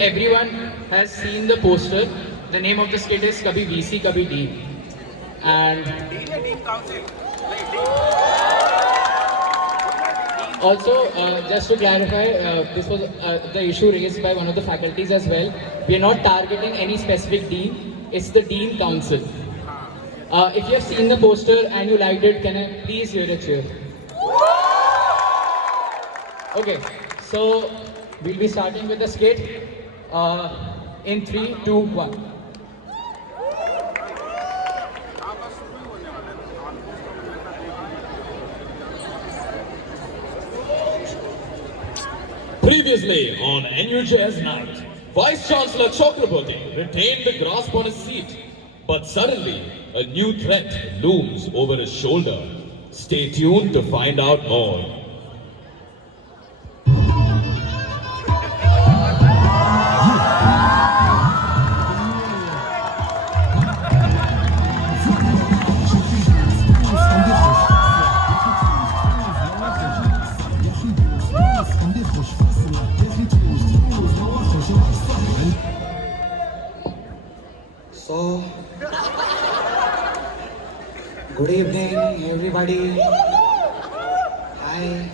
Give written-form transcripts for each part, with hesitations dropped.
Everyone has seen the poster. The name of the skit is Kabhi VC, Kabhi D. And also, just to clarify, this was the issue raised by one of the faculties as well. We are not targeting any specific dean. It's the Dean Council. If you have seen the poster and you liked it, can I please hear a cheer? Okay, so we'll be starting with the skit. In 3, 2, 1. Previously on NUJS night, Vice Chancellor Chakraborty retained the grasp on his seat, but suddenly a new threat looms over his shoulder. Stay tuned to find out more. So, good evening everybody. I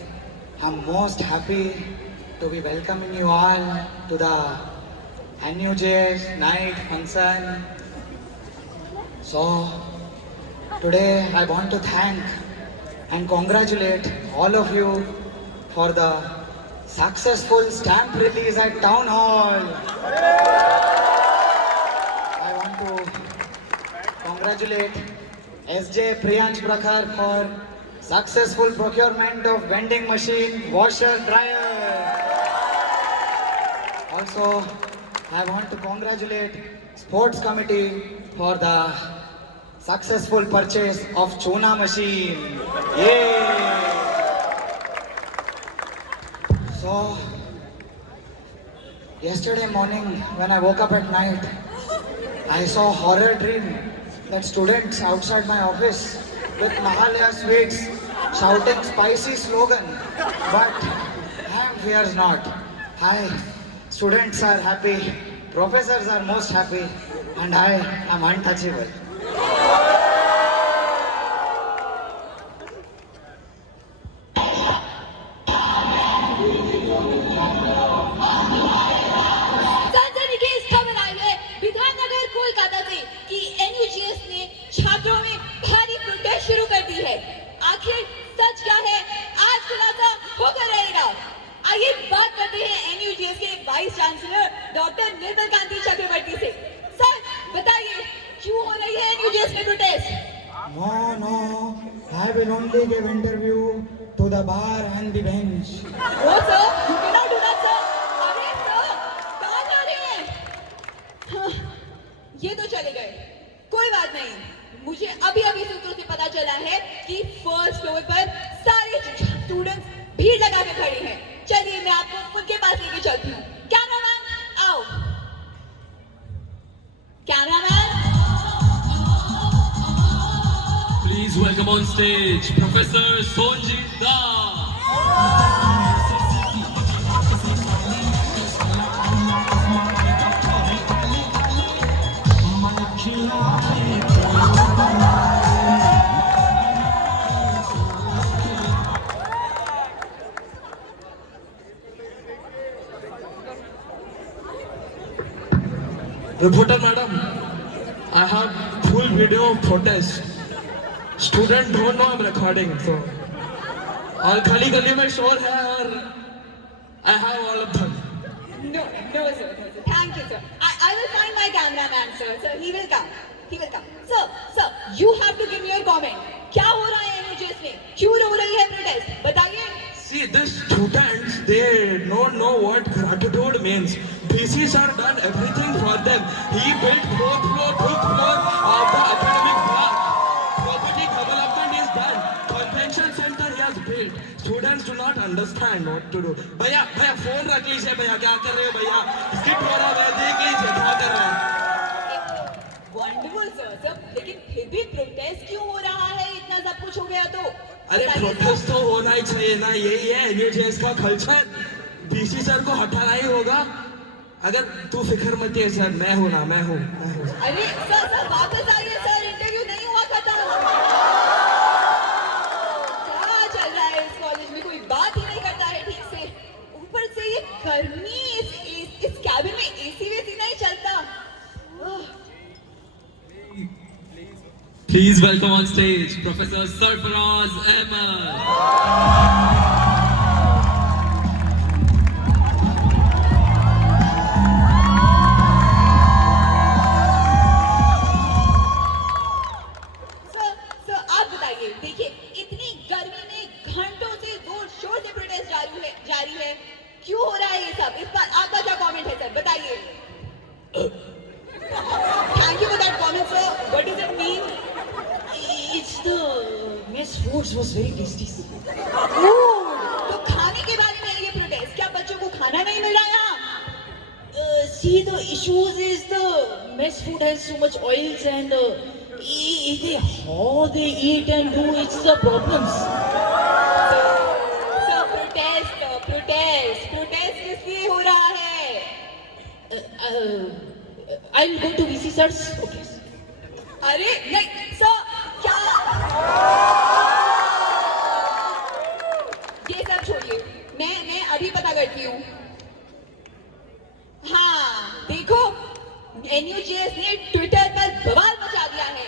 am most happy to be welcoming you all to the NUJS night function. So, today I want to thank and congratulate all of you for the successful stamp release at Town Hall. Congratulate SJ Priyansh Prakhar for successful procurement of vending machine, washer, dryer. Also, I want to congratulate sports committee for the successful purchase of Chuna machine. Yay! So, yesterday morning when I woke up at night, I saw a horror dream that students outside my office with Mahalaya sweets shouting spicy slogan. But I am fears not. Students are happy, professors are most happy, and I am untouchable. छात्रों में भारी protest शुरू कर दी है। आखिर सच क्या है, आज खुलासा होकर रहेगा। आइए बात करते हैं NUJS के वाइस चांसलर डॉक्टर निर्मल कांति चक्रवर्ती से। सर बताइए, क्यों हो रही है NUJS में protest? No, I will only give interview to the bar and the bench. No sir, you cannot do that sir. अरे सर, कहाँ जा रहे हैं? ये तो चले गए, कोई बात नहीं। मुझे अभी सूत्रों से पता चला है कि फर्स्ट फ्लोर पर सारे स्टूडेंट्स भीड़ लगा के खड़े हैं। चलिए मैं आपको उनके पास लेके चलती हूँ। कैमरामैन आओ। Cameraman, Please welcome on stage Professor Sonjit Da. Reporter madam, I have full video of protest. Student don't know I'm recording, so और खाली गली में शोर है और I have all of them. No sir. Thank you sir. I will find my cameraman sir. So he will come. Sir, you have to give me your comment. क्या हो रहा है NUJS में? क्यों हो रही है प्रोटेस्ट? बताइए। See, these students, they don't know what gratitude means. BC sir done everything for them. He built 4th floor, 5th floor of the academic block. Property development is done. Convention center he has built. Students do not understand what to do. भैया phone रख लीजिए भैया, क्या कर रहे हो भैया? Skit हो रहा है, देख लीजिए क्या कर रहे हैं। वंडरफुल सर, लेकिन फिर भी प्रोटेस्ट क्यों हो रहा है? इतना सब कुछ हो गया तो अरे प्रोटेस्ट तो होना ही चाहिए ना, यही है NUJS का कल्चर। BC सर को हटाना ही होगा। अगर तू फिक्र मत है सर, मैं हूँ ना, मैं हूँ। अरे सर वापस आइए सर, इंटरव्यू नहीं हुआ खत्म। क्या चल रहा है इस कॉलेज में, कोई बात ही नहीं करता है ठीक से। ऊपर से ये गर्मी, इस कैबिन में एसी वेसी नहीं चलता। Please welcome on stage Professor Sarfaraz Ahmed. Sir आप बताइए, देखिए इतनी गर्मी में घंटों से जोर शोर से प्रोटेस्ट जारी है, क्यों हो रहा है ये सब? इस पर आपका क्या कमेंट है सर, बताइए। Thank you for that comment, sir. What does it mean? It's the mess foods was very tasty. Food. तो खाने के बारे में है ये प्रोटेस्ट, क्या बच्चों को खाना नहीं मिल रहा यहाँ? See, the issues is the mess food has so much oils and how they eat and do, it's the problems. So protest किस लिए हो रहा है? I'll go to VC sirs. Okay. अरे नहीं सर, क्या ये सब छोड़िए, मैं अभी पता करती हूँ। हाँ देखो, NUJS ने ट्विटर पर बवाल मचा दिया है।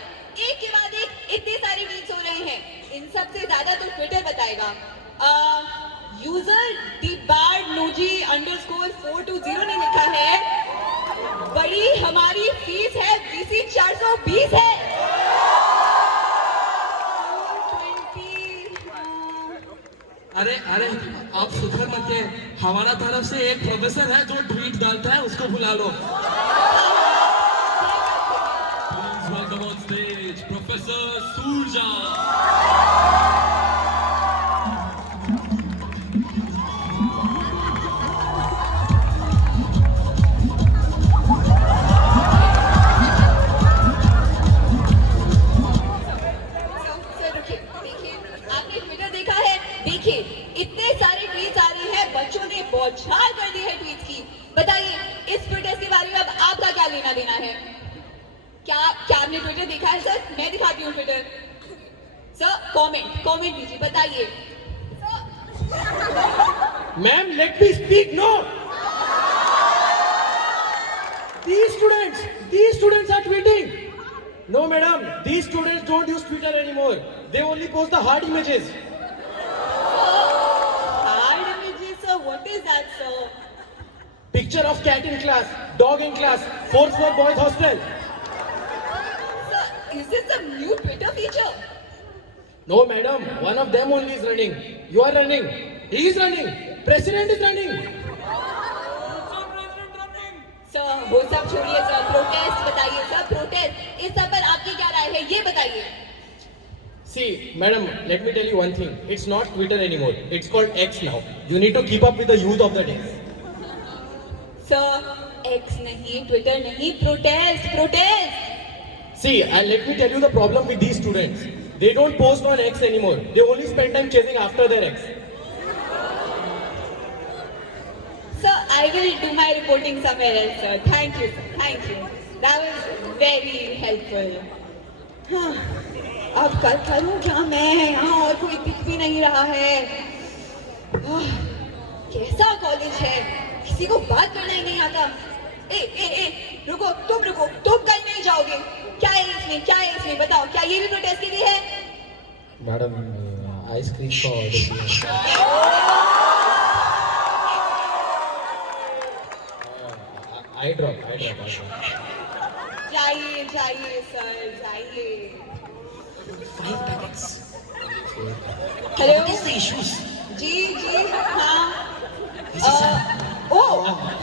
एक के बाद एक इतने सारे ट्वीट्स हो रहे हैं, इन सब से ज्यादा तो ट्विटर बताएगा। यूजर @noji_420 ने लिखा है, बड़ी हमारी फीस है VC 420 है। 420, अरे आप फिक्र मत है, हमारा तरफ से एक प्रोफेसर है जो ट्वीट डालता है, उसको बुला लो। Please welcome on stage Professor Surja. Sir रुकिए, देखिए आपने ट्विटर देखा है, देखिए इतने सारे ट्वीट्स आ रहे हैं, बच्चों ने बौछार कर दी है ट्वीट्स की। बताइए इस प्रोटेस्ट के बारे में अब आपका क्या लेना देना है? क्या आपने ट्विटर देखा है सर? मैं दिखाती हूँ ट्विटर। सर कमेंट दीजिए, बताइए। Ma'am, let me speak. No. These students are tweeting. No, madam. These students don't use Twitter anymore. They only post the hard images. Hard images, sir. What is that, sir? Picture of cat in class, dog in class, 4th floor boys hostel. Sir, is this a new Twitter feature? No, madam. One of them only is running. You are running. He is running. President is running. Sir वो सब छोड़िए sir, protest बताइए sir, protest इस सब पर आपकी क्या राय है ये बताइए। See, madam, let me tell you one thing. It's not Twitter anymore. It's called X now. You need to keep up with the youth of the day. Sir x नहीं, Twitter नहीं, protest. See, let me tell you the problem with these students. They don't post on X anymore. They only spend time chasing after their ex. Sir, I will do my reporting somewhere else, sir. Thank you, sir. Thank you. That was very helpful. हाँ, अब करूँ क्या मैं? यहाँ और कोई दिख भी नहीं रहा है। कैसा कॉलेज है? किसी को बात करना ही नहीं आता। रुको, तुम कहीं नहीं जाओगे। क्या है इसमें? बताओ, क्या ये भी प्रोटेस्ट के लिए है? Madam, आइसक्रीम का ऑर्डर दिया। I drop. जाइए सर, जाइए। 5 packets. Hello. What is the issues? जी हाँ।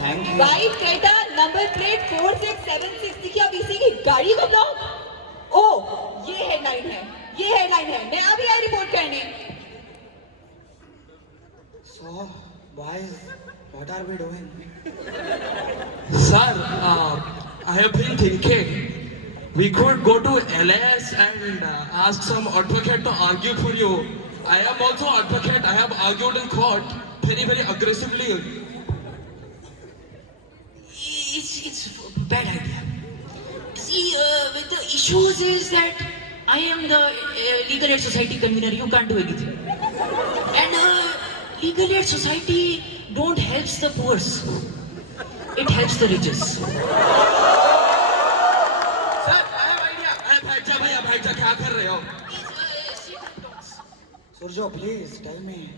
Thank you. White Creta number plate 4676 दिखी, अब इसी की गाड़ी को ब्लॉक। ओह ये हेडलाइन है, मैं अभी आई रिपोर्ट करने। So, boys, what are we doing? Sir, I have been thinking we could go to LS and ask some advocate to argue for you. I am also advocate. I have argued in court very aggressively. bad idea. See, with the issues is that I am the Legal Aid Society convener. You can't do anything. And Legal Aid Society don't helps the poor. It helps the riches. Sir, I have idea. अरे भाई जा क्या कर रहे हो? Surjo, please tell me.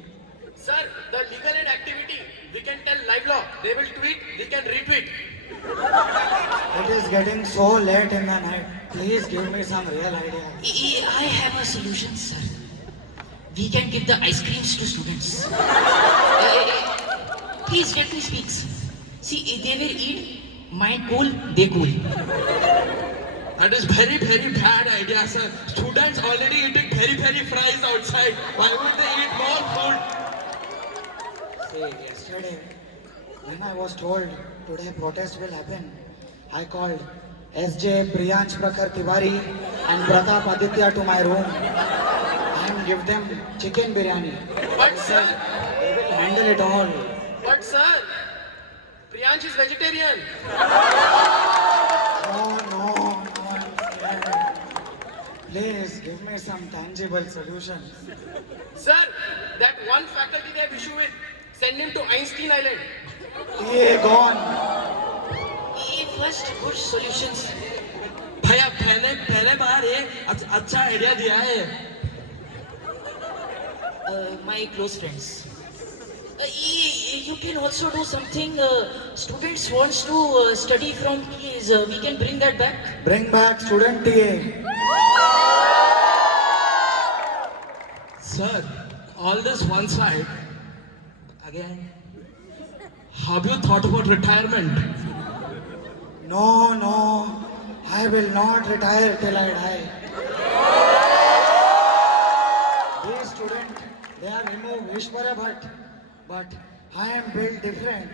Sir, the legal aid activity, we can tell live law. They will tweet, we can retweet. It is getting so late in the night. Please give me some real idea. I have a solution, sir. We can give the ice creams to students. Please let me speak. See, they will eat, mind cool, they cool. That is very bad idea, sir. Students already eating peri fries outside. Why would they eat more food? See, yesterday, when I was told today protest will happen, I called SJ, Priyansh Prakhar Tiwari and Pratap Aditya to my room and give them chicken biryani. But They sir, said they will handle it all. but sir, Priyansh is vegetarian. No, I'm scared. Please give me some tangible solutions. Sir, that one faculty they have issue with, send him to Einstein Island. He gone. First, good solutions. भैया पहले बार ये अच्छा idea दिया है. My close friends. You can also do something. Students wants to study from keys. We can bring that back. Bring back student TA. Sir, all this one side. Again, have you thought about retirement? No, I will not retire till I die. These students, they have removed Ishwara Bhatt, but I am built different.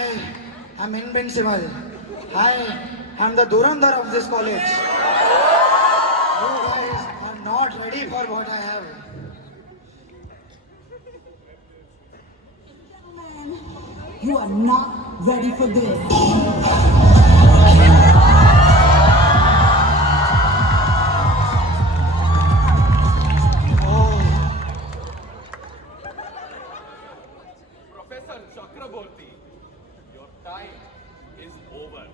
I am invincible. I am the Durandar of this college. You guys are not ready for what I have. You are not ready for this. Professor Chakraborty, your time is over.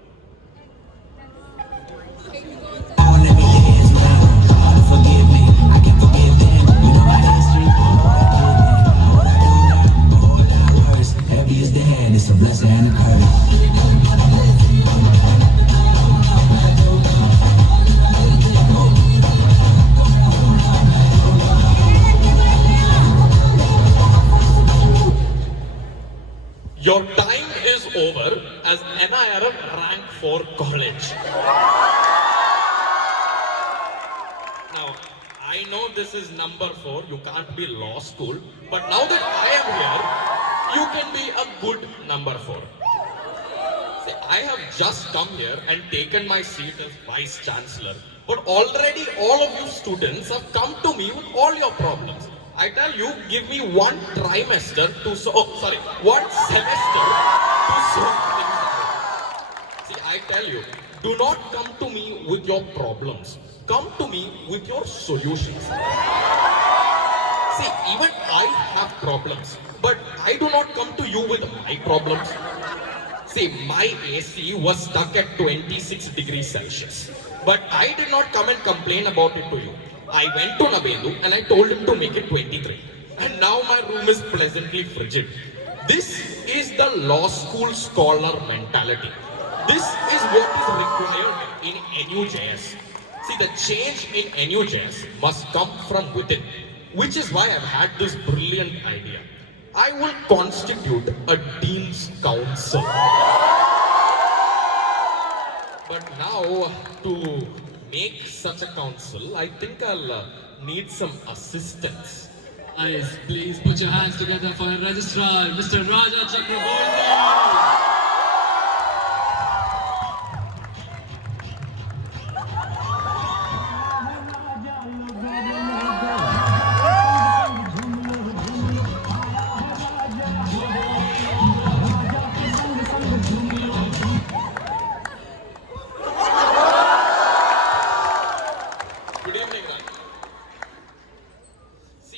Oh, let me dance now. Forgive me, I can forgive them. You know my history. All that words, heavy as the hand, it's a blessing and a curse. Your time is over as NIRF rank 4 college. Now, I know this is number 4, you can't be law school, but now that I am here, you can be a good number 4. See, I have just come here and taken my seat as Vice Chancellor, but already all of you students have come to me with all your problems. I tell you, give me one semester to sort things out. See, I tell you, do not come to me with your problems. Come to me with your solutions. See, even I have problems, but I do not come to you with my problems. See, my AC was stuck at 26 degrees Celsius, but I did not come and complain about it to you. I went to Nabendu and I told him to make it 23. And now my room is pleasantly frigid. This is the law school scholar mentality. This is what is required in NUJS. See, the change in NUJS must come from within, which is why I've had this brilliant idea. I will constitute a Dean's Council. But now, to make such a council, I think I'll need some assistance. Guys, please put your hands together for our registrar, Mr. Raja Chakraborty.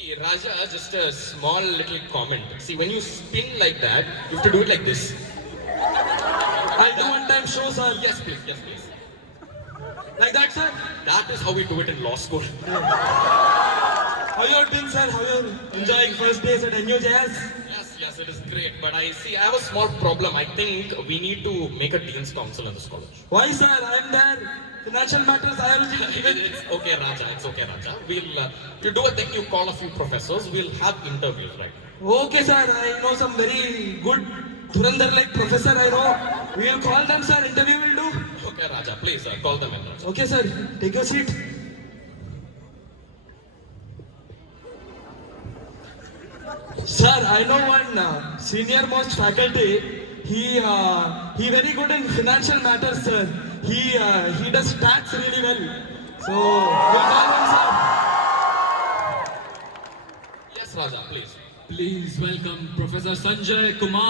See, Raja, just a small little comment. See, when you spin like that, you have to do it like this. I'll do one time show, sir. Yes, please. Yes, please. Like that, sir. That is how we do it in law school. How you all been, sir? How you enjoying first days at NUJS? Yes, it is great. But I have a small problem. I think we need to make a dean's council in this college. Why, sir? I'm there. Financial matters, I'll It's okay, Raja. You do a thing. You call a few professors. We'll have interviews, right? Okay, sir. I know some very good Dhurandhar-like professor. I know. We'll call them, sir. Interview will do. Okay, Raja. Please call them in. Raja. Okay, sir. Take your seat. Sir, I know one senior most faculty. He very good in financial matters, sir. He does stats really well. So we'll call him, sir. Yes, Raja. Please. Please welcome Professor Sanjay Kumar.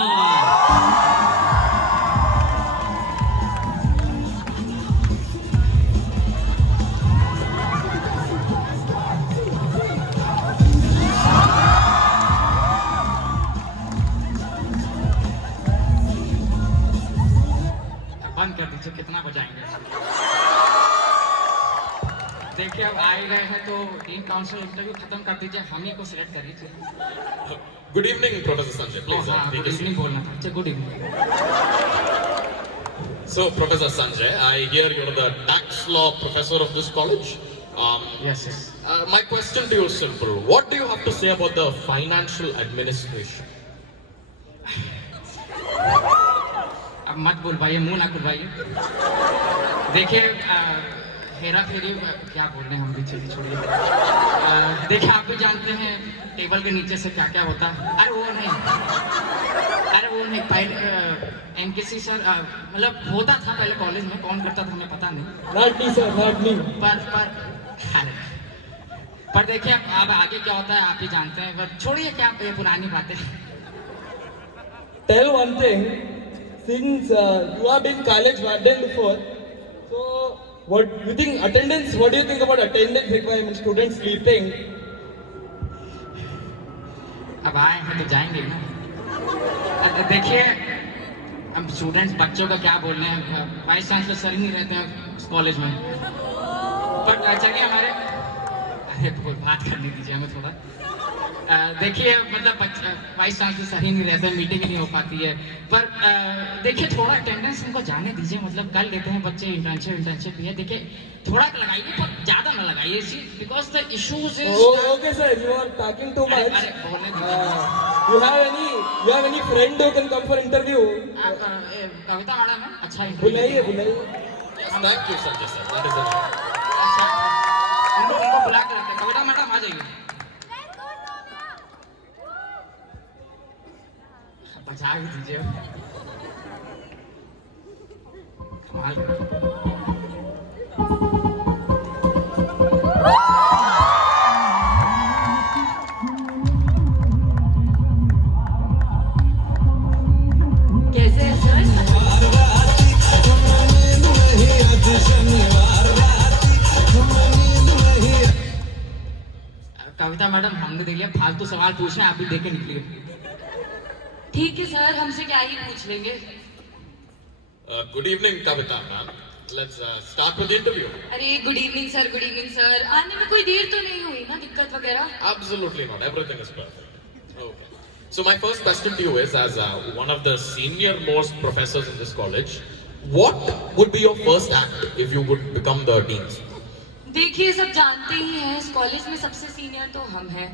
बंद कर दीजिए, कितना बजाएंगे। देखिए अब आ ही गए हैं तो डीन काउंसिल इंटरव्यू खत्म कर दीजिए, हम ही को सिलेक्ट कर लीजिए। Good evening, Professor Sanjay. Please हाँ, take good a seat. Evening बोलना था। अच्छा, good evening. So, Professor Sanjay, I hear you're the tax law professor of this college. Yes yes. My question to you is simple. What do you have to say about the financial administration? अब मत बुलवाइए, मुंह ना खुलवाइए। देखिए हेरा फेरी क्या बोल रहे हैं हम, पीछे की छोड़िए। देखिए आप भी जानते हैं टेबल के नीचे से क्या क्या होता है। अरे वो नहीं पहले एमकेसी सर मतलब होता था पहले कॉलेज में, कौन करता था हमें पता नहीं। Not me, sir, not me. पर देखिए अब आगे क्या होता है आप ही जानते हैं। पर छोड़िए क्या ये पुरानी बातें। Tell one thing. Since you have been college warden before, so what you think attendance? What do you think about attendance requirements? Students sleeping. अब आए हैं तो जाएंगे ना। देखिए हम स्टूडेंट्स बच्चों का क्या बोल रहे हैं, वाइस चांसलर सर ही नहीं रहते हैं उस कॉलेज में। बट चलिए हमारे बात करने दीजिए हमें थोड़ा। देखिए मतलब वाइस चांसलर सर ही नहीं रहते, मीटिंग ही नहीं हो पाती है। पर देखिए थोड़ा अटेंडेंस इनको जाने दीजिए, मतलब कर लेते हैं बच्चे, इंटर्नशिप भी है। देखिए थोड़ा लगाइए पर ज़्यादा ना लगाइए, because the issues is. Oh, okay, sir. You are talking too much. अरे बोलने दीजिए। You have any friend who can come for interview? Kavita madam है, अच्छा बुलाइए बुलाइए। Yes, thank you, Sanjay sir. That is enough. अच्छा उनको बुला के रखते हैं। कविता मैडम आ जाइए। बचा ही दीजिए। कमाल कर। कैसे हैं सर? कविता मैडम हमने देख लिया, फालतू सवाल पूछे आप भी दे के निकलिए। ठीक है सर, हमसे क्या ही पूछ लेंगे। Good evening, Kavita ma'am. Let's start with the interview. अरे good evening sir, good evening sir. आने में कोई देर तो नहीं हुई ना, दिक्कत वगैरह? Absolutely not. Everything is perfect. Okay. So my first question to you is, as one of the senior most professors in this college, what would be your first act if you would become the dean? देखिए सब जानते ही हैं, इस college में सबसे senior तो हम हैं।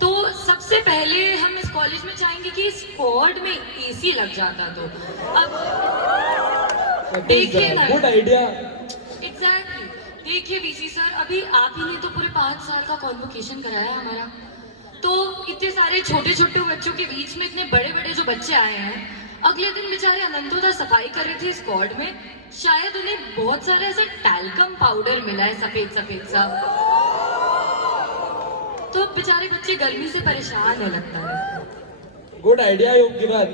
तो सबसे पहले हम इस कॉलेज में चाहेंगे कि इस स्क्वाड में एसी लग जाता। तो अब देखिए ना, Good idea. एग्जैक्टली। देखिए वीसी सर, अभी आप ही ने तो पूरे 5 साल का कॉन्वोकेशन कराया है हमारा। तो इतने सारे छोटे छोटे बच्चों के बीच में इतने बड़े बड़े जो बच्चे आए हैं, अगले दिन बेचारे अनंतोदा सफाई कर रहे थे स्क्वाड में, शायद उन्हें बहुत सारे ऐसे टैल्कम पाउडर मिला है सफेद सफेद सा। तो बेचारे बच्चे गर्मी से परेशान है लगता है। Good idea you've given.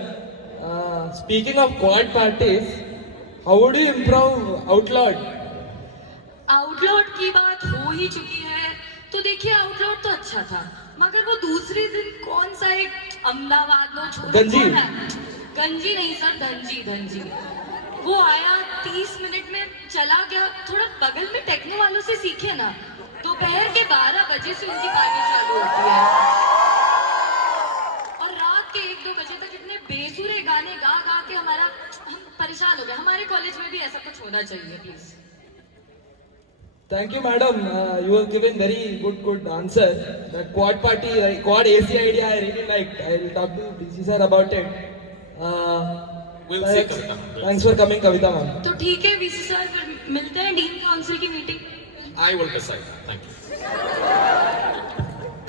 Speaking of quad parties, how would you improve Outlawed? आउटलॉट की बात हो ही चुकी है, तो देखिए आउटलॉट तो अच्छा अच्छा था, मगर वो दूसरे दिन कौन सा एक अहमदाबाद लो छोरा गंजी। कौन है? गंजी नहीं सर, धनजी धनजी। वो आया 30 मिनट में चला गया। थोड़ा बगल में टेक्नो वालों से सीखे ना, दोपहर के 12 बजे से उनकी पार्टी चालू होती है और रात के 1-2 बजे तक इतने बेसुरे गाने गा गा के हम परेशान हो गए। हमारे कॉलेज में भी ऐसा कुछ होना चाहिए please. Thank you, madam. You have given very good answer. That quad party, quad AC idea, I really liked. I will talk to DC sir about it. We'll see, Kavita. Thanks for coming, Kavita ma'am. तो ठीक है VC sir, फिर मिलते हैं dean council की meeting. I will decide. Thank you.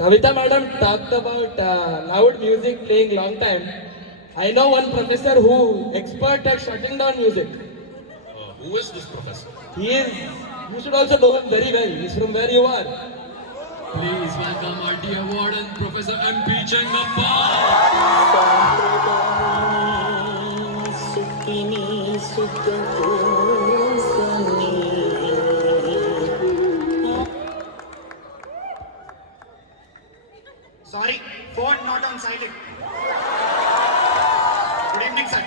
Kavita madam talked about loud music playing long time. I know one professor who expert at shutting down music. Who is this professor? He is. You should also know him very well. He's from where you are. Please welcome our dear warden, Professor MP Chengappa. Sorry, phone not on silent. Good evening, sir.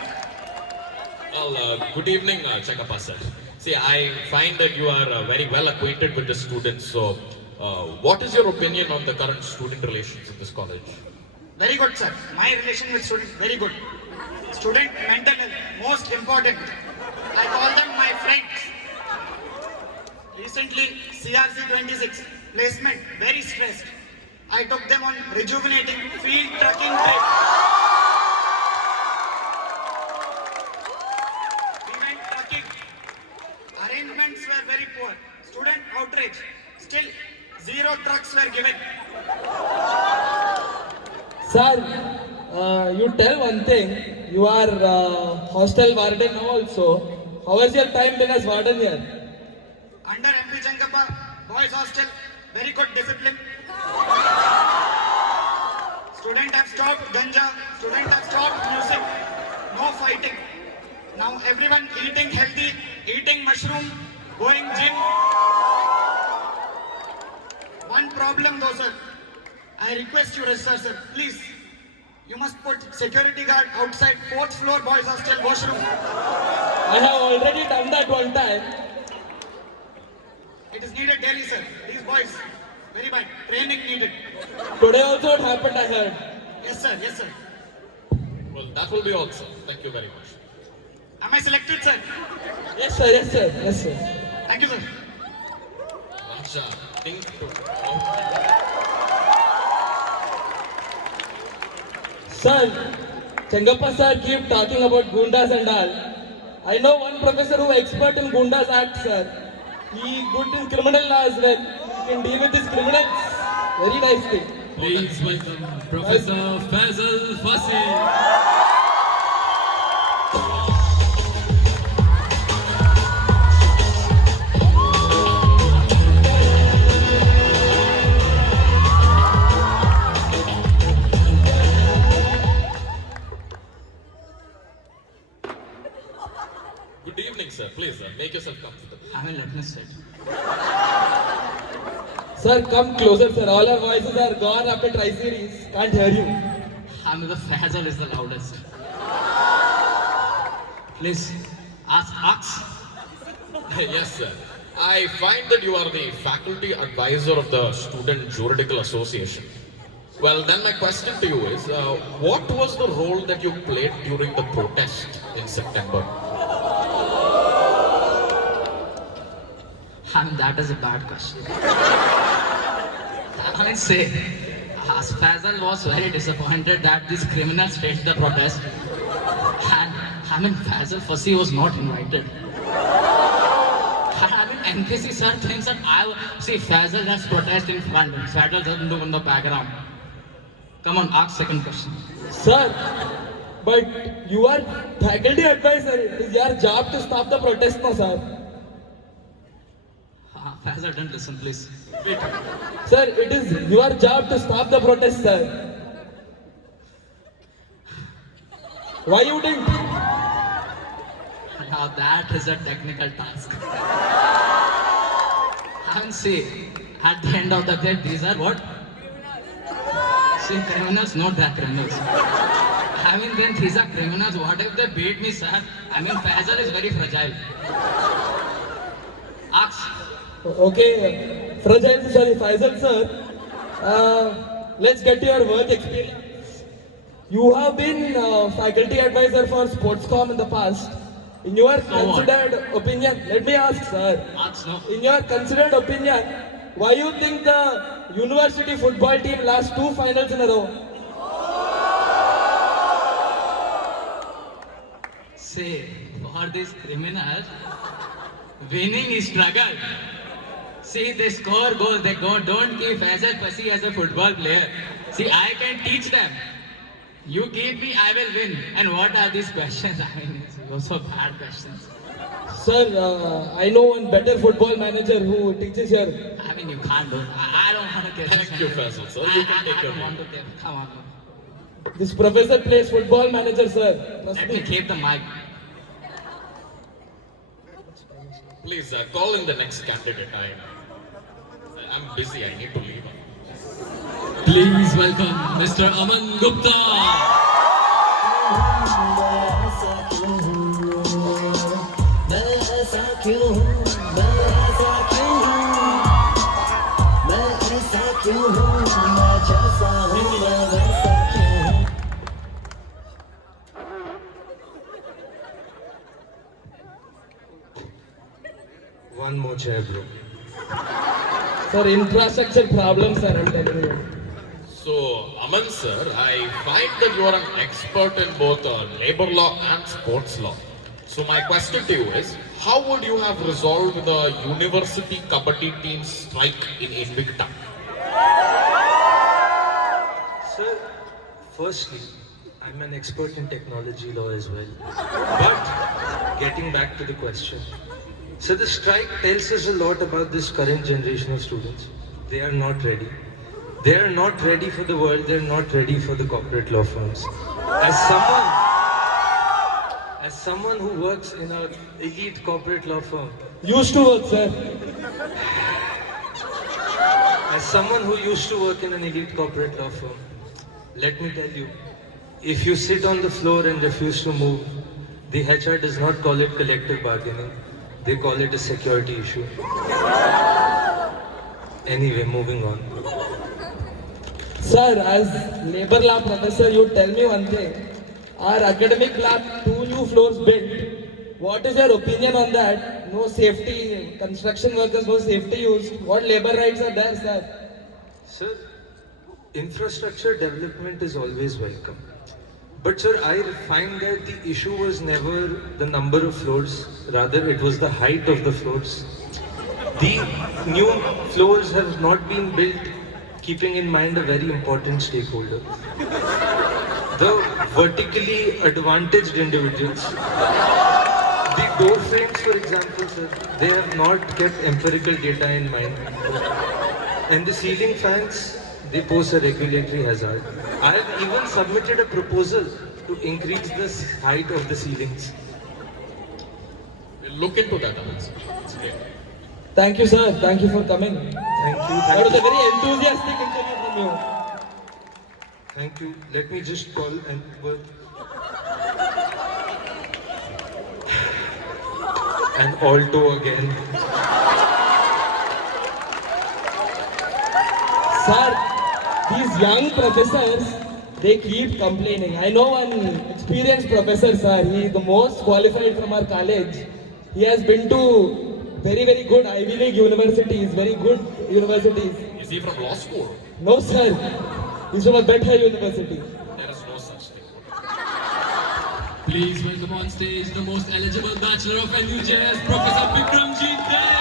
Well, good evening, Chakappa sir. See, I find that you are very well acquainted with the students. So, what is your opinion on the current student relations in this college? Very good, sir. My relation with students, very good. Student mental health, most important. I call them my friends. Recently, CRC 26, placement, very stressed. I took them on rejuvenating field trekking trip. We went trekking. Arrangements were very poor. Student outrage. Still, 0 trucks were given. Sir, you tell one thing. You are hostel warden now also. How has your time been as warden here? Under MP Chengappa, boys hostel, very good discipline. Student have stopped ganja, student have stopped music, no fighting. Now everyone eating healthy, eating mushroom, going gym. One problem though, sir. I request you, Registrar sir, please. You must put security guard outside 4th floor boys hostel washroom. I have already done that one time. It is needed daily, sir. These boys, very bad. Training needed. Today also it happened, I heard. Yes, sir. Yes, sir. Well, that will be all, sir. Thank you very much. Am I selected, sir? Yes, sir. Yes, sir. Yes, sir. Thank you, sir. Raja, think to. Sir, Chengappa sir keep talking about Gundas and all. I know one professor who expert in Gundas Act, sir. He good in criminal law as well. He can deal with these criminals. Very nice thing. Please welcome Professor Faisal Fasi. Good evening, sir. Please, make yourself comfortable. Let me sit. Sir, come closer, sir. All our voices are gone after tri-series. Can't hear you. The Faisal is the loudest. Please, ask. Yes, sir. I find that you are the faculty advisor of the Student Juridical Association. Well, then my question to you is, what was the role that you played during the protest in September? That is a bad question. Say, Faisal was very disappointed that these criminals staged the protest. And Faisal Fasi was not invited. NKC sir thinks that Faisal just protest in front. Faisal doesn't do in the background. Come on, ask second question. Sir, but you are faculty advisor. It is your job to stop the protest, no, sir. Faisal, don't listen, please. Wait. Sir, it is your job to stop the protest, sir. Why you didn't? Now that is a technical task. And see, at the end of the day, these are what? See, criminals, not that criminals. I mean, then these are criminals. What if they beat me, sir? I mean, Faisal is very fragile. Ask. Okay, Fragile, sorry, Faisal sir. Let's get to your work experience. You have been faculty advisor for Sportscom in the past. In your So what? considered opinion, let me ask, sir. Ask, no. In your considered opinion, why you think the university football team lost 2 finals in a row? Say, for these criminals, winning is struggle. See, they score goals, they go, don't keep Faisal fussy as a football player. See, I can teach them. You keep me, I will win. And what are these questions? I mean, it's also bad questions. Sir, I know one better football manager who teaches here. I mean, you can't do it. I don't want to get this. Thank you, Faisal, sir. You can take I your don't want leave. to get. Come on. This professor plays football manager, sir. Trust Let me me. keep the mic. Please call in the next candidate. I'm busy. I need to leave. Please welcome Mr. Aman Gupta. One more chair, bro. Sir, infrastructure problems, sir, I'm telling you. So, Aman sir, I find that you are an expert in both labor law and sports law. So my question to you is, how would you have resolved the university kabaddi team's strike in Invicta? Sir, firstly, I'm an expert in technology law as well. But, getting back to the question. So the strike tells us a lot about this current generation of students. They are not ready. They are not ready for the world. They are not ready for the corporate law firms. As someone who works in an elite corporate law firm, Used to work, sir. as someone who used to work in an elite corporate law firm, let me tell you, if you sit on the floor and refuse to move, the HR does not call it collective bargaining. They call it a security issue. Anyway, moving on. Sir, as labor law professor, you tell me one thing. Our academic lab, 2 new floors built. What is your opinion on that? No safety, construction workers, no safety used. What labor rights are there, sir? Sir, infrastructure development is always welcome. But sir, I find that the issue was never the number of floors, rather it was the height of the floors. The new floors have not been built keeping in mind a very important stakeholder. The vertically advantaged individuals. The door frames, for example, sir, they have not kept empirical data in mind. And the ceiling fans, they pose a regulatory hazard. I have even submitted a proposal to increase the height of the ceilings. We'll look into that, Aman sir. It's great. Thank you, sir. Thank you for coming. Thank you. That was a very enthusiastic interview from you. Thank you. Let me just call and an alto again. Sir, these young professors, they keep complaining. I know one experienced professor, sir. He is the most qualified from our college. He has been to very, very good Ivy League universities, very good universities. Is he from law school? No, sir. He's from a better university. There is no such thing. Please welcome on stage the most eligible bachelor of NUJS, Professor Vikramjit Dey.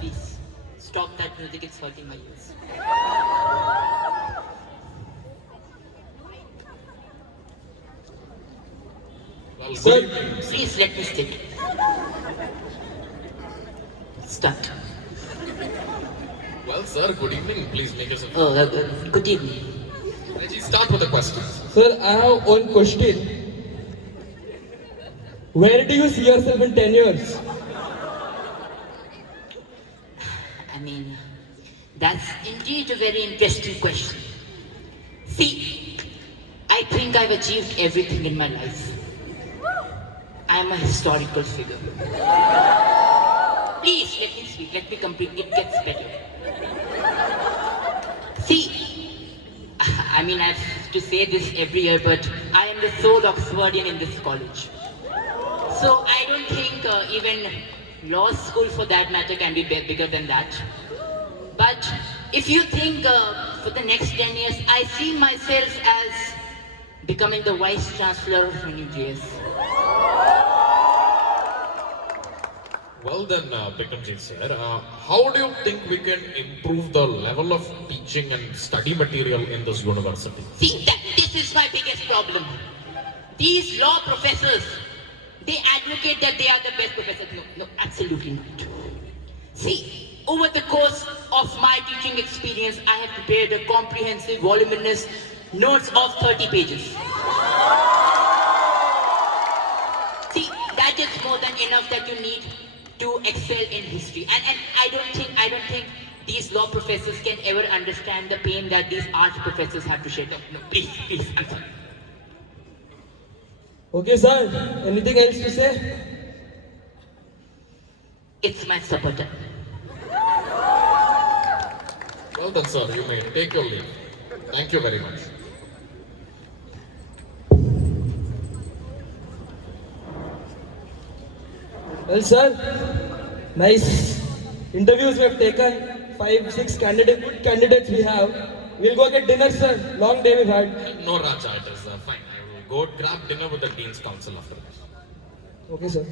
Please stop that music, it's hurting my ears. Well, Sir, good evening. Please let me stick. Start. Well, sir, good evening. Please make yourself. Oh, good evening. start with the questions. Sir, I have one question. Where do you see yourself in 10 years? I mean, that's indeed a very interesting question. See, I think I've achieved everything in my life. I am a historical figure. Please, let me speak, let me complete, it gets better. See, I mean, I have to say this every year, but I am the sole Oxfordian in this college. So I don't think even law school for that matter can be bigger than that. But if you think for the next 10 years, I see myself as becoming the Vice Chancellor of NUJS. Well then, Bikramjit sir, how do you think we can improve the level of teaching and study material in this university? See, this is my biggest problem. These law professors, they advocate that they are the best professors. No, absolutely not. See, over the course of my teaching experience, I have prepared a comprehensive, voluminous notes of 30 pages. See, that is more than enough that you need to excel in history. And I don't think these law professors can ever understand the pain that these art professors have to share. No, please, I'm sorry. Okay, sir. Anything else to say? It's my supper time. Well then, sir, you may take your leave. Thank you very much. Well, sir, nice interviews we have taken. 5-6 good candidates we have. We'll go get dinner, sir. Long day we've had. No, Raja, it is fine. I will go grab dinner with the Dean's Council after this. Okay, sir.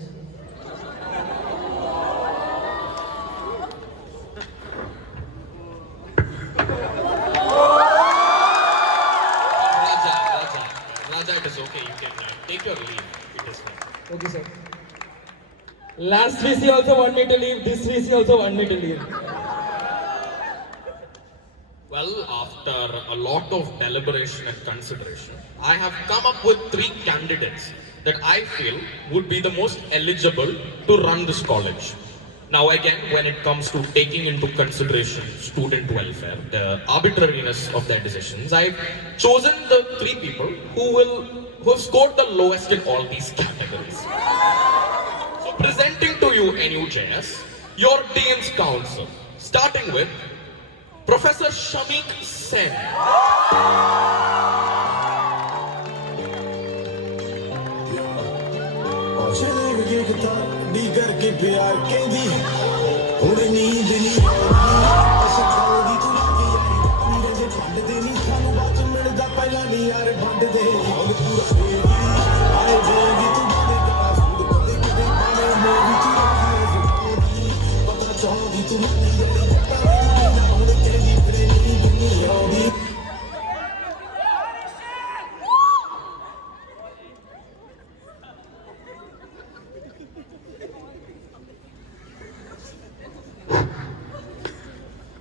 Raja, it is okay. You can take your leave. It is fine. Okay, sir. Last VC also want me to leave. This VC also want me to leave. Well, after a lot of deliberation and consideration, I have come up with 3 candidates that I feel would be the most eligible to run this college. Now again, when it comes to taking into consideration student welfare, the arbitrariness of their decisions, I've chosen the 3 people who have scored the lowest in all these categories. So presenting to you NUJS, your Dean's Council, starting with Professor Shamik Sen.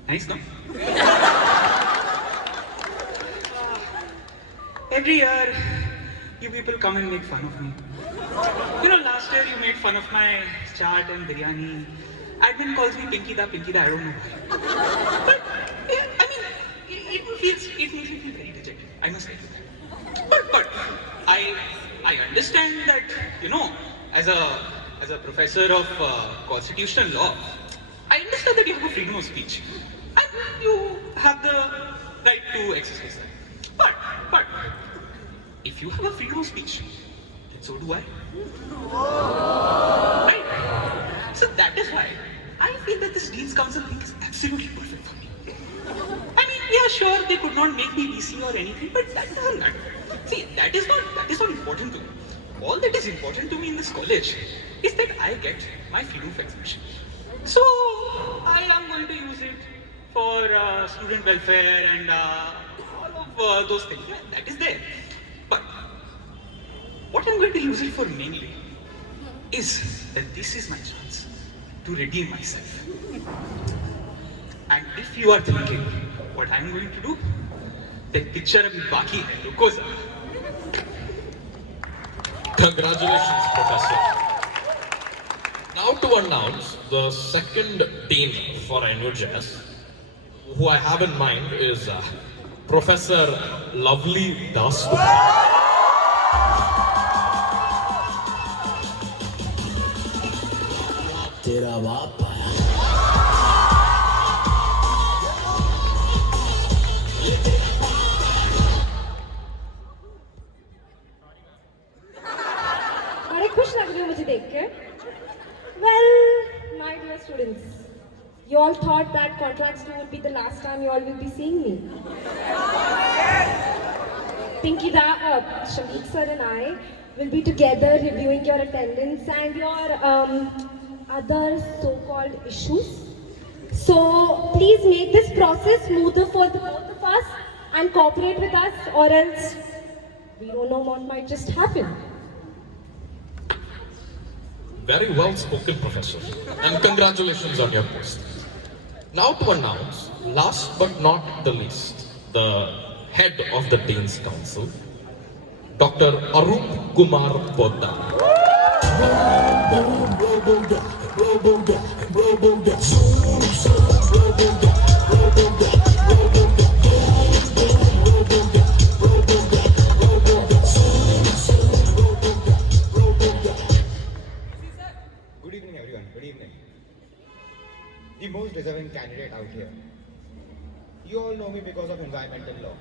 Nice, no? Every year, you people come and make fun of me. You know, last year you made fun of my chaat and biryani. Admin calls me Pinky Da, I don't know why. But, yeah, I mean, it makes me feel very dejected, I must say. But, I understand that, you know, as a professor of constitutional law, I understand that you have a freedom of speech. And you have the right to exercise that. But, if you have a freedom of speech, then so do I. Right? So that is why I feel that this Dean's Council thing is absolutely perfect for me. I mean, yeah, sure, they could not make me VC or anything, but that doesn't matter. See, that is not important to me. All that is important to me in this college is that I get my freedom of expression. So, I am going to use it for student welfare and all of those things. Yeah, that is there. But what I'm going to use it for mainly is that this is my chance to redeem myself. And if you are thinking what I'm going to do, then picture abhi baki hai. रुको जरा. Congratulations, Professor. Now to announce the second dean for NUJS, who I have in mind is Professor Lovely Dasgupta. तेरा बाप आया बड़े खुश लग रहे हो मुझे देख के. Well, my dear students, you all thought that contracts 2 would be the last time you all will be seeing me. Pinky Da, Shamik sir and I will be together reviewing your attendance and your other so-called issues. So please make this process smoother for the both of us and cooperate with us, or else we don't know what might just happen. Very well spoken, Professor. And congratulations on your post. Now to announce, last but not the least, the head of the Dean's Council, Dr. Arup Kumar Poddar. Good evening, everyone. Good evening. The most deserving candidate out here. You all know me because of environmental law.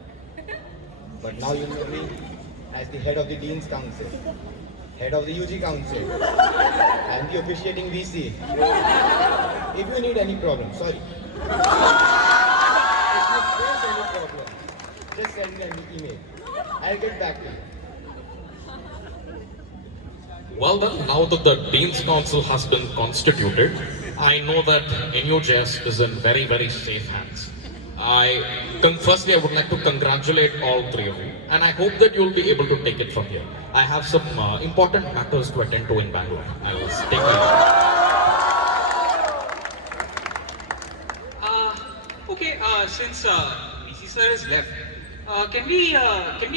But now you know me as the head of the Dean's Council, head of the UG Council, and the officiating VC. If you need any problem, sorry. If you face any problem, just send me an email. I'll get back to you. Well then, now that the Dean's Council has been constituted, I know that NUJS is in very, very safe hands. Firstly, I would like to congratulate all three of you, and I hope that you'll be able to take it from here. I have some important matters to attend to in Bangalore. I will take leave. Okay, since BC sir is left, can we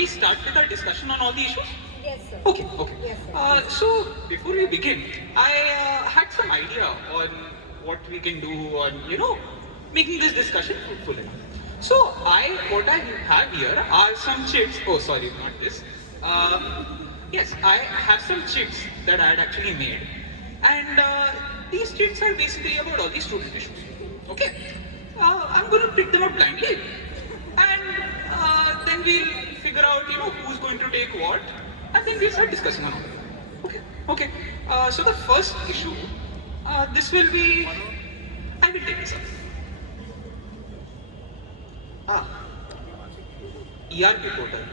start with our discussion on all the issues? Yes, sir. Okay. Yes, sir. So before we begin, I had some idea on what we can do on, making this discussion fruitful enough. So what I have here are some chips. Oh, sorry, not this. Yes, I have some chips that I had actually made, and these chips are basically about all these student issues. Okay, I'm going to pick them up blindly, and then we'll figure out, who's going to take what, and then we'll start discussing on it. Okay. So the first issue, this will be. I will take this up. ERP portal.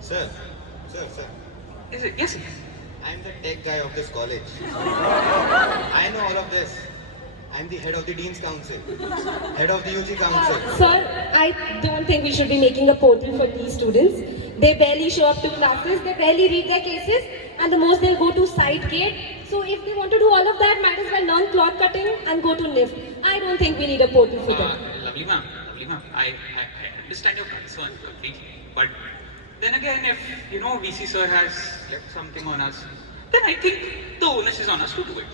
Sir. Is it? Yes. I'm the tech guy of this college. I know all of this. I'm the head of the Dean's Council, head of the UG Council. Sir, I don't think we should be making a portal for these students. They barely show up to classes, they barely read their cases, and the most they'll go to side gate. So if they want to do all of that, might as well learn cloth cutting and go to NIF. I don't think we need a portal for them. Lovely ma'am, I understand your concern completely. But then again, if VC sir has left something on us, then I think the onus is on us to do it.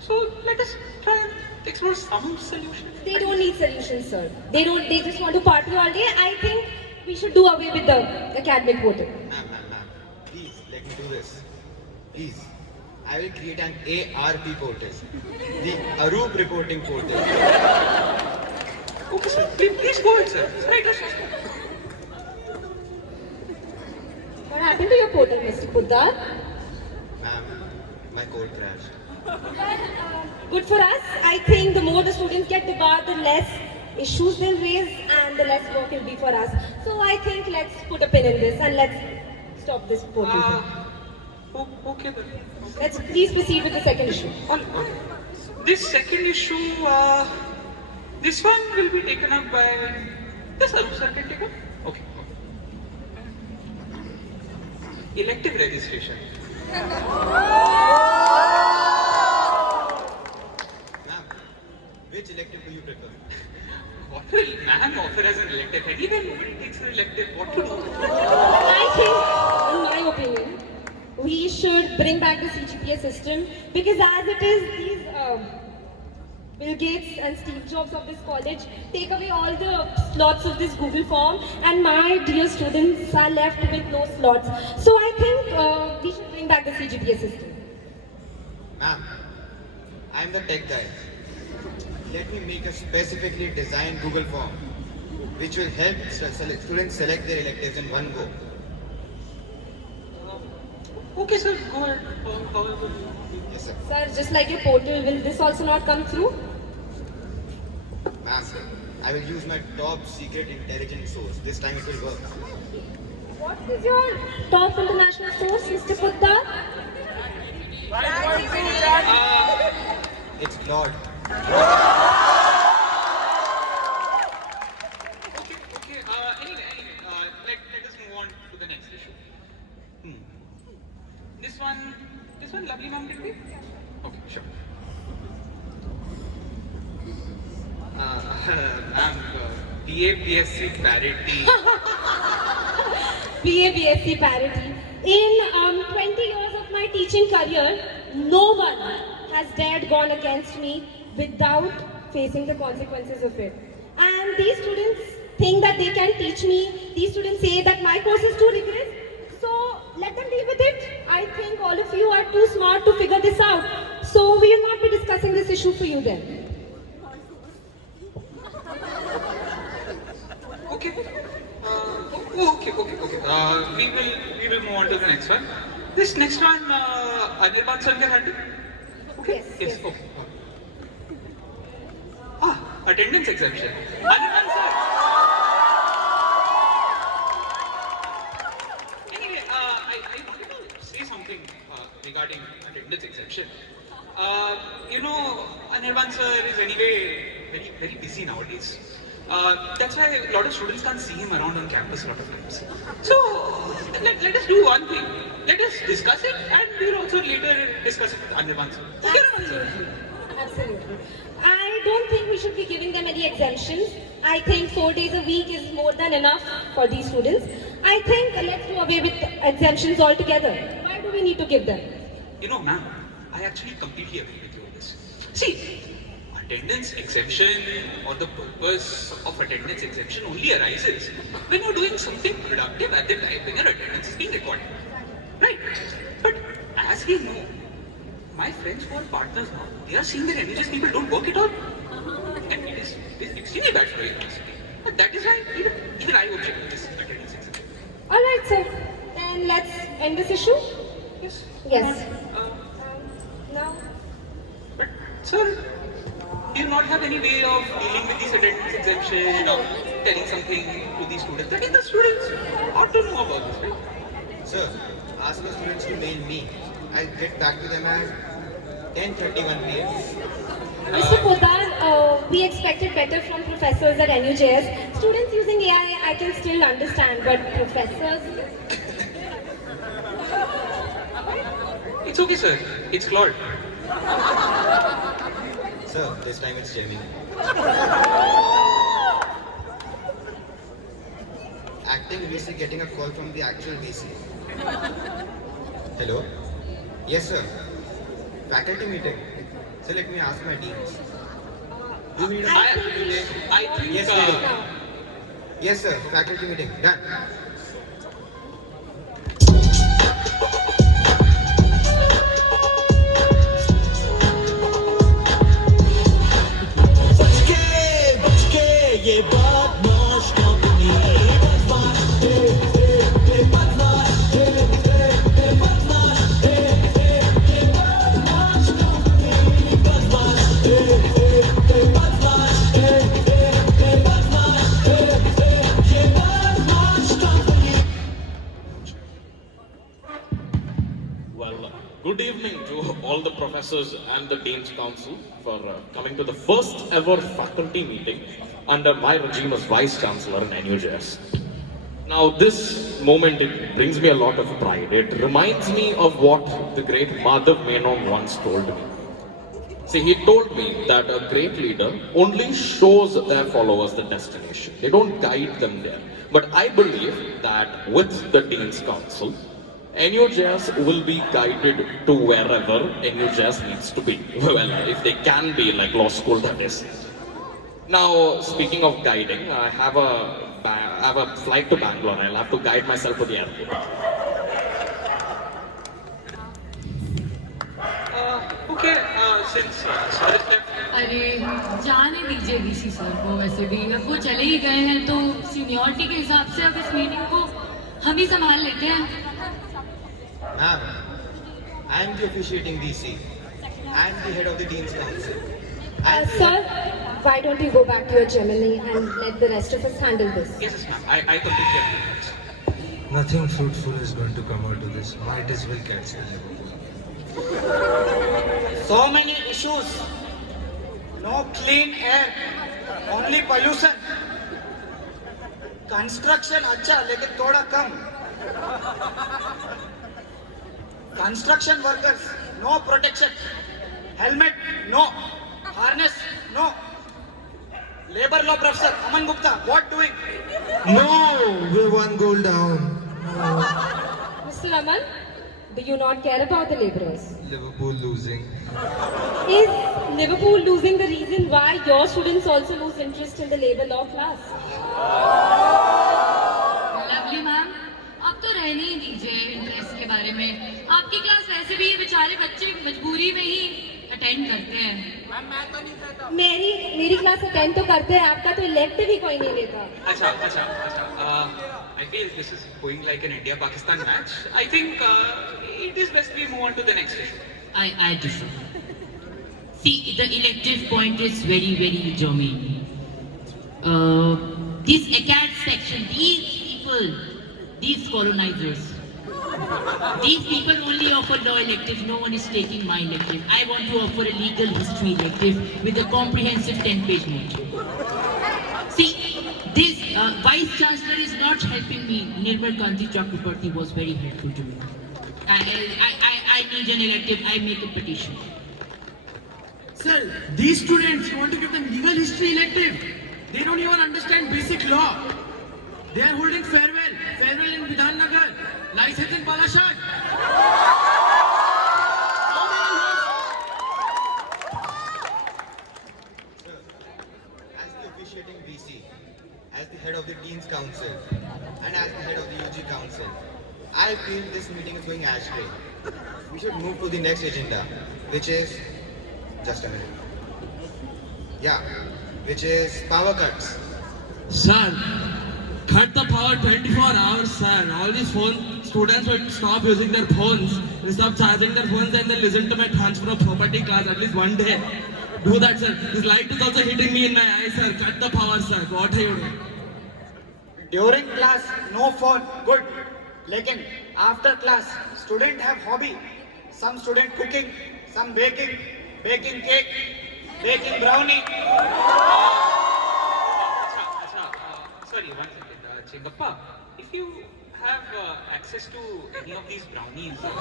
So let us try and explore some solutions. They don't need solutions, sir. They just want to party all day. I think we should do away with the academic portal. Ma'am, please let me do this. Please. I will create an ARP portal, the Arup reporting portal. Okay, sir. Please go ahead, sir. Right, let's go. What happened to your portal, Mr. Poddar? Ma'am, my code crashed. Good for us. I think the more the students get debarred, the less issues they'll raise and the less work will be for us. So I think let's put a pin in this and let's stop this portal. Okay then. Let's please proceed with the second issue. This second issue, this one will be taken up by this Arup sir can take up. Okay. Elective registration. Ma'am, which elective do you prefer? What will ma'am offer as an elective? Anyone nobody takes an elective. What to do? I think, in my opinion, we should bring back the CGPA system because as it is, these Bill Gates and Steve Jobs of this college take away all the slots of this Google form and my dear students are left with no slots. So I think we should bring back the CGPA system. Ma'am, I'm the tech guy. Let me make a specifically designed Google form which will help students select their electives in one go. Okay, sir. Go ahead. However. Yes, sir. Sir, just like your portal, will this also not come through? Ma'am, I will use my top secret intelligence source. This time it will work. What is your top international source, Mr. Poddar? It's Lord. Okay. Anyway. Let us move on to the next issue. This one, lovely ma'am, did we? Okay, sure. Ma'am, BA-BSc parity. BA-BSc parity. In 20 years of my teaching career, no one has dared gone against me without facing the consequences of it. And these students think that they can teach me. These students say that my course is too rigorous. So let them deal with it. I think all of you are too smart to figure this out. So we will not be discussing this issue for you then. Okay. Okay. We will move on to the next one. This next one, Anirban sir can handle. Okay. Yes. Okay. Attendance exemption. Anirban sir. Anyway, I wanted to say something regarding attendance exemption. Anirban sir is anyway very busy nowadays. That's why a lot of students can't see him around on campus a lot of times. So let us do one thing. Let us discuss it and we will also later discuss it with Anirban sir. Okay, Anirban sir? Absolutely. I don't think we should be giving them any exemptions. I think 4 days a week is more than enough for these students. I think let's do away with exemptions altogether. Why do we need to give them? Ma'am, I actually completely agree with you on this. See, attendance exemption or the purpose of attendance exemption only arises when you're doing something productive at the time when your attendance is being recorded. Right? But as we know, my friends who are partners now, they are seeing that NHS people don't work at all. And it is extremely bad for the university. But that is why even I object to this attendance exemption. Alright, sir. Then let's end this issue. Yes. Yes. Now, But sir, do you not have any way of dealing with this attendance exemption or telling something to these students? That is, the students ought to know about this, right? Sir, ask the students to mail me. I'll get back to them at 10:31 p.m. Mr. Poddar, we expected better from professors at NUJS. Students using AI, I can still understand, but professors... It's okay, sir. It's Claude. Sir, this time it's Gemini. Acting VC getting a call from the actual VC. Hello? Yes, sir. Faculty meeting. So let me ask my deans. Do we need a faculty meeting? I think... Yes, we do. Yes, sir. Faculty meeting. Done. ये बदमाश company Well, good evening to all the professors and the Dean's Council for coming to the first ever faculty meeting under my regime as Vice Chancellor in NUJS. Now, this moment, it brings me a lot of pride. It reminds me of what the great Madhav Menon once told me. See, he told me that a great leader only shows their followers the destination. They don't guide them there. But I believe that with the Dean's Council, NUJS will be guided to wherever NUJS needs to be. Well, if they can be, like law school, that is. Now, speaking of guiding, I have a flight to Bangalore. I'll have to guide myself to the airport. Okay, since Sir is left, अरे जाने दीजिए DC sir को, वैसे भी अब वो चले ही गए हैं तो सीनियरिटी के हिसाब से अब इस मीटिंग को हम ही संभाल लेते हैं. Ma'am, I am the officiating DC and the head of the Dean's Council. Sir, why don't you go back to your Gemini and let the rest of us handle this? yes, ma'am, I completely agree with this. Nothing fruitful is going to come out of this. Might as well cancel Liverpool. So many issues. No clean air, only pollution. Construction अच्छा लेकिन थोड़ा कम. Construction workers, no protection. Helmet, no. Harness, no. Labor law professor Aman Gupta, what doing? No, we're one goal down. Mr. Aman, do you not care about the laborers? Liverpool losing. Is Liverpool losing the reason why your students also lose interest in the labor law class? Lovely ma'am, अब तो रहने ही दीजिए interest के बारे में. आपकी class वैसे भी ये बेचारे बच्चे मजबूरी में ही अटेंड करते हैं. मेरी क्लास अटेंड तो करते हैं, आपका तो इलेक्टिव ही कोई नहीं लेता. Acha. I feel this is going like an India-Pakistan match. I think it is best we move on to the next issue. I differ. See, the elective point is very, very germane. This ACAD section, these people, these colonizers, these people only offer law elective. No one is taking my elective. I want to offer a legal history elective with a comprehensive 10-page note. See, this Vice Chancellor is not helping me. Nirmal Kanti Chakraborty was very helpful to me. I need an elective. I make a petition. Sir, these students, you want to give them legal history elective? They don't even understand basic law. They are holding farewell in Vidhan Nagar, license in Balashat. How many Sir, as the officiating VC, as the head of the Dean's Council, and as the head of the UG Council, I feel this meeting is going astray. We should move to the next agenda, which is, just a minute. Yeah, which is power cuts. Sir, cut the power 24 hours, sir. All these students will stop using their phones. They stop charging their phones and then listen to my transfer of property class at least one day. Do that, sir. This light is also hitting me in my eyes, sir. Cut the power, sir. What are you doing? During class, no phone, good. Lekin after class, student have hobby. Some student cooking, some baking cake, baking brownie. Sorry, one second. Chingappa, if you have access to any of these brownies, can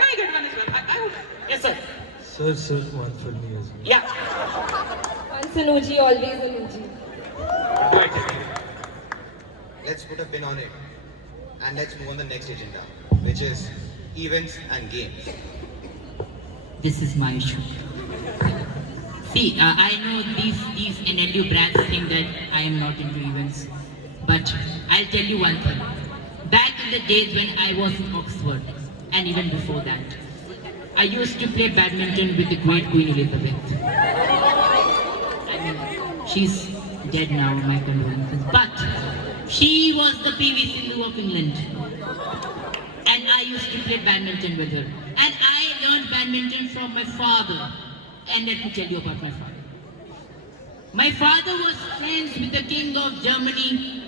I get one as well? I would. Yes, sir. Sir, one for me as well. Yeah. Once an OG, always an OG. Let's put a pin on it. And let's move on the next agenda, which is events and games. This is my issue. See, I know these NLU brats think that I am not into events. But I'll tell you one thing. Back in the days when I was in Oxford, and even before that, I used to play badminton with the great Queen Elizabeth. I mean, she's dead now, my condolences. But she was the PV Sindhu of England. And I used to play badminton with her. And I learned badminton from my father. And let me tell you about my father. My father was friends with the King of Germany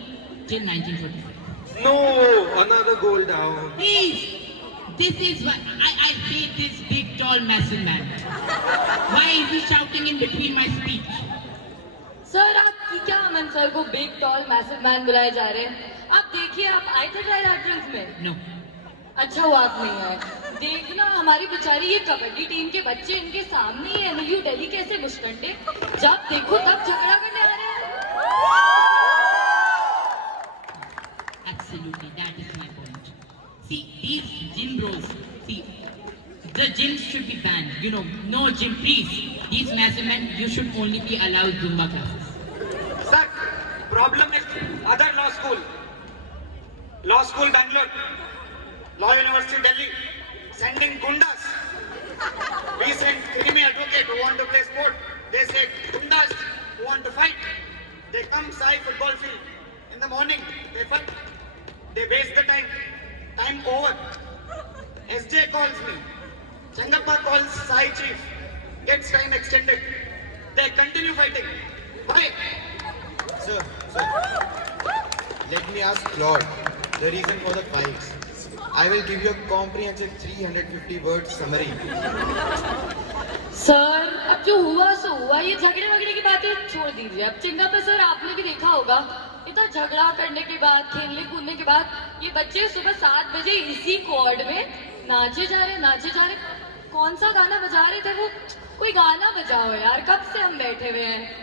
till 1945. No, another goal down. Please, this is why I hate this big, tall, massive man. Why is he shouting in between my speech? Sir आप क्या अमन sir को big toll massive man बुलाए जा रहे हैं? आप देखिए, आप आए थे ट्रायल एंट्रेंस में? No. अच्छा हुआ आप नहीं आए. देखना हमारी बेचारी ये कबड्डी टीम के बच्चे इनके सामने ही एनयू दिल्ली कैसे मुस्टंडे जब देखो तब झगड़ा करने आ रहे हैं. Absolutely, that is my point. See, these gym bros, see, the gyms should be banned. You know, no gym, please. These massive men, you should only be allowed Zumba classes. Sir, problem is other law school. Law school Bangalore, Law University Delhi, sending gundas. We send enemy advocate who want to play sport. They say gundas who want to fight. They come Sai football field. In the morning, they fight. They waste the time. Time over. SJ calls me. Changappa calls Sai chief. Gets time extended. They continue fighting. Why? Sir, let me ask Claude the reason for the fights. I will give you a comprehensive 350 word summary. Sir अब जो हुआ सो हुआ, ये झगड़े वगड़े की बातें छोड़ दीजिए. अब चिंगाप्पा सर आपने भी देखा होगा इतना झगड़ा करने के बाद खेलने कूदने के बाद ये बच्चे सुबह 7 बजे इसी कोर्ट में नाचे जा रहे. कौन सा गाना बजा रहे थे वो? कोई गाना बजाओ यार, कब से हम बैठे हुए हैं.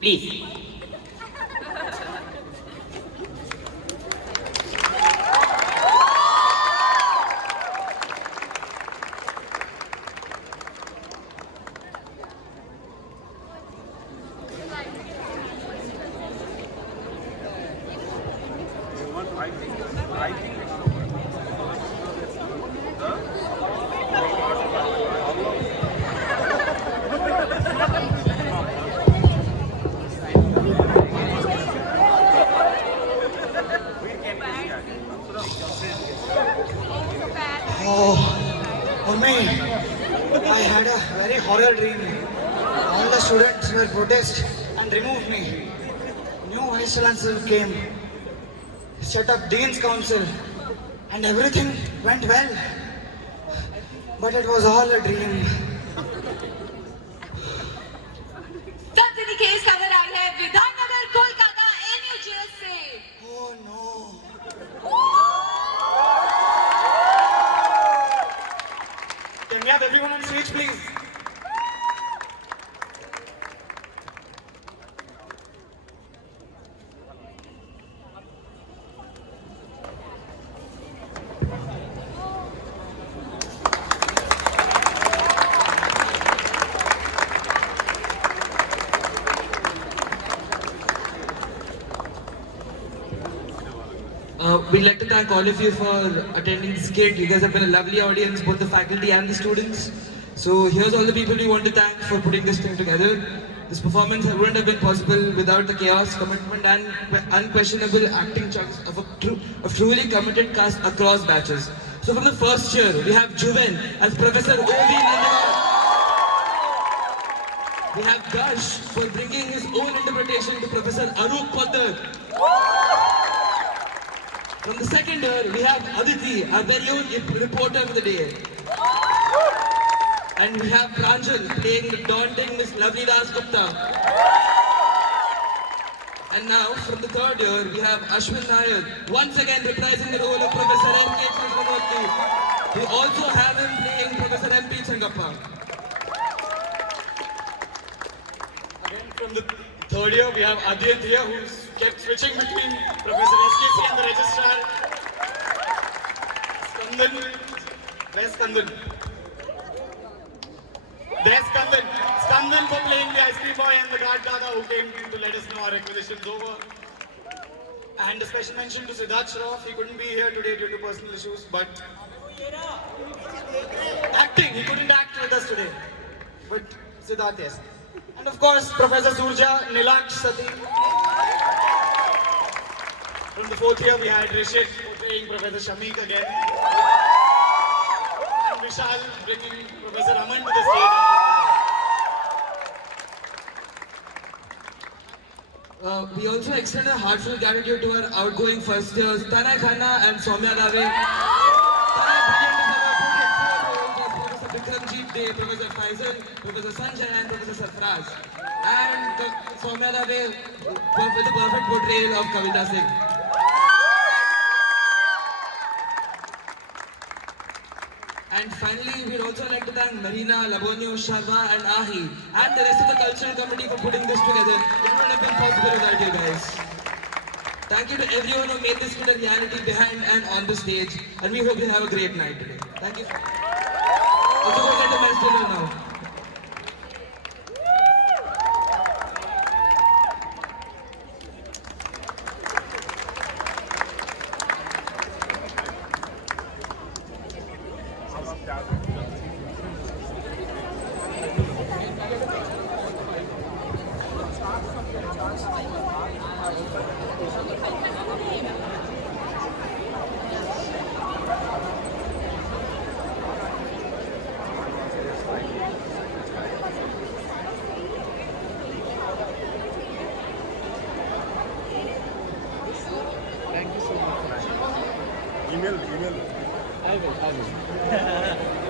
Please. I had a very horror dream. All the students were protest and removed me. New vice chancellor came, set up dean's council, and everything went well. But it was all a dream. दर्जनी case खबर आई है Bidhannagar Kolkata NUJS से. Oh no. Can we have everyone on stage, please? We'd like to thank all of you for attending this gig. You guys have been a lovely audience, both the faculty and the students. So here's all the people we want to thank for putting this thing together. This performance wouldn't have been possible without the chaos, commitment and unquestionable acting chunks of a truly committed cast across batches. So from the first year, we have Juven as Professor O.V. Nandagar. We have Gash for bringing his own interpretation to Professor Arup Paddar. From the second year, we have Aditi, our very own reporter for the day. And we have Pranjal playing the daunting Miss Lovely Das Gupta. And now, from the third year, we have Ashwin Nair, once again reprising the role of Professor N.K. Chakraborty. We also have him playing Professor M.P. Changappa. Again, from the third year, we have Adyant here, who's kept switching between Professor SKC and the registrar. Skandan. Where's Skandan? There's Skandan. Skandan for playing the ice cream boy and the guard dada who came to let us know our requisition's over. And a special mention to Siddharth Shroff. He couldn't be here today due to personal issues, but acting, he couldn't act with us today. But Siddharth, yes. And of course, Professor Surja, Nilaksh Sati. From the fourth year, we had Rishit portraying Professor Shamik again. And Vishal bringing Professor Aman to the stage. We also extend a heartfelt gratitude to our outgoing first years, Tanay Khanna and Soumya Dave. Tanay brilliant is about Professor Bikramjeet Dey, Professor Faisal, Professor Sanjay and Professor Sarfraz. And Soumya Dave with the perfect portrayal of Kavita Singh. And finally, we'd also like to thank Marina, Labonio, Sharma and Ahi and the rest of the cultural committee for putting this together. It wouldn't have been possible without you guys. Thank you to everyone who made this a reality behind and on the stage. And we hope you have a great night today. Thank you. Also go get a nice dinner now. I will.